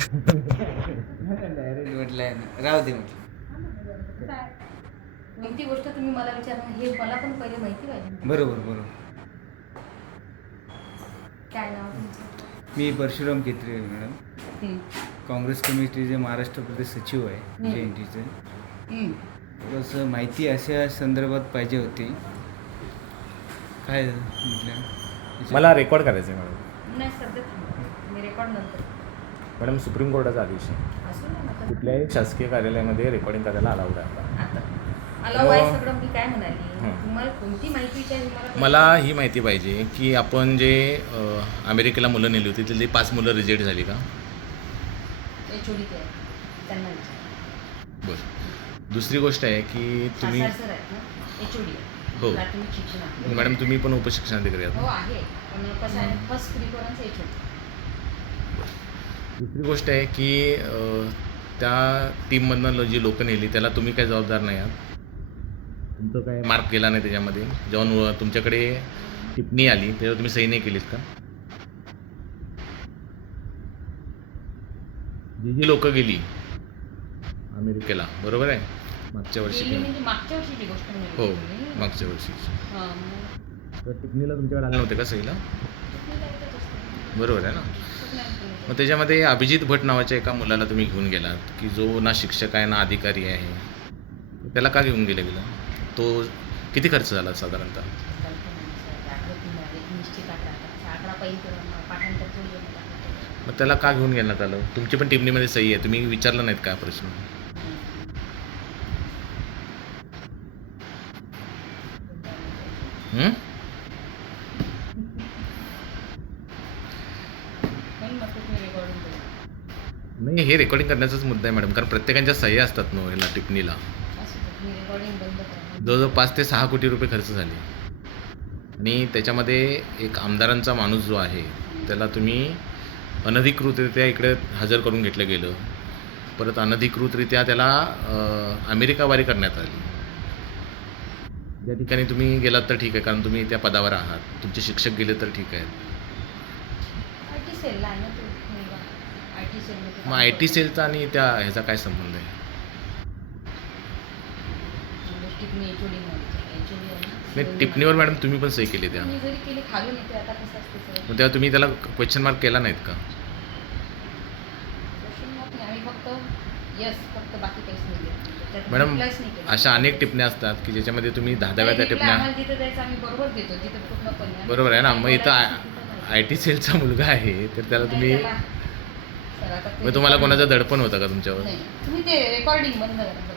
Direct म्हटलंय ना राहू दे म्हटलं कोणती गोष्ट तुम्ही मला विचारणं हे मला पण पहिले माहिती पाहिजे. बरोबर बरोबर. काय नाव तुमचं? मी परशुराम केत्रे मॅडम. हं. काँग्रेस कमिटीचे महाराष्ट्र प्रदेश सचिव आहे हम्म. जे एन टीचे हं. थोडंसं माहिती अशा संदर्भात पाहिजे होती. काय म्हटलं? मला रेकॉर्ड करायचं आहे मॅडम नाही सध्या थांबा. मी रेकॉर्ड नंतर मॅडम सुप्रीम कोर्टाचा आदेश आहे. कुठल्याही शासकीय कार्यालयामध्ये रेकॉर्डिंग करायला अलाउड आहे. मला ही माहिती पाहिजे की आपण जे अमेरिकेला मुलं नेली होती तिथली पाच मुलं रिजेक्ट झाली का? बरं. दुसरी गोष्ट आहे की तुम्ही हो. मॅडम तुम्ही पण उपशिक्षणाधिकारी हो आहात आहे पण कसं आहे first preference H O D दुसरी गोष्ट आहे की त्या टीममधनं जी लोकं नेली त्याला तुम्ही काय जबाबदार नाही आहात? तुमचं काय मार्क गेला नाही त्याच्यामध्ये? जेव्हा तुमच्याकडे टिप्पणी आली तेव्हा तुम्ही सही नाही केलीत का? जी जी लोकं गेली अमेरिकेला बरोबर आहे? मागच्या वर्षी गेली की मागच्या वर्षीची गोष्ट हो. मागच्या वर्षी हां, तर टिप्पणीला तुमच्याकडे आले नव्हते का सहीला चुकलेलं आहे त्याच असतं. बरोबर आहे ना? मग त्याच्यामध्ये अभिजित भट नावाच्या एका मुलाला तुम्ही घेऊन गेलात की जो ना शिक्षक आहे ना अधिकारी आहे. त्याला का घेऊन गेले गेला तो किती खर्च झाला साधारणतः? मग त्याला का घेऊन घेण्यात आलं? तुमची पण टिमणीमध्ये सही आहे. तुम्ही विचारलं नाहीत का प्रश्न? हं? नाही हे रेकॉर्डिंग करण्याचाच मुद्दा आहे मॅडम कारण प्रत्येकांच्या सह्या असतात नो ह्याला टिप्पणीला असं तर बंद करा. जवळजवळ पाच ते सहा कोटी रुपये खर्च झाले. आणि त्याच्यामध्ये एक आमदारांचा माणूस जो आहे त्याला तुम्ही अनधिकृतरित्या इकडे हजर करून घेतलं गेलं. परत अनधिकृतरित्या त्याला अ, अमेरिकावारी करण्यात आली. ज्या ठिकाणी तुम्ही गेलात तर ठीक आहे कारण तुम्ही त्या पदावर आहात. तुमचे शिक्षक गेले तर ठीक आहे. सेलला आहे ना तो मुलगा. IT सेलमध्ये मग आय टी. सेलचा आणि त्या ह्याचा काय संबंध आहे गोष्टीत मी HOD म्हणायचे. HOD आहे ना, नाही सेल टिप्पणीवर मॅडम तुम्ही पण सही केली त्या मी जरी केली खालून येते आता कसं असते सगळं मग तेव्हा तुम्ही त्याला क्वेश्चन मार्क केला नाहीत का Question mark नाही. आम्ही फक्त यस फक्त बाकी काहीच नाही केलं. त्यात मॅडम नाही केलं. अशा अनेक टिप्पण्या असतात की ज्याच्यामध्ये तुम्ही दहा दहाव्या त्या नाही, reply टिप्पण्या आम्हाला जिथं द्यायचं आम्ही बरोबर देतो जिथं पूर्णपणे आम्ही बरोबर आहे ना मग इथं. आय टी सेलचा मुलगा आहे तर त्याला तुम्ही मग तुम्हाला कोणाचं दडपण होतं का तुमच्यावर? तुम्ही ते रेकॉर्डिंग बंद करा.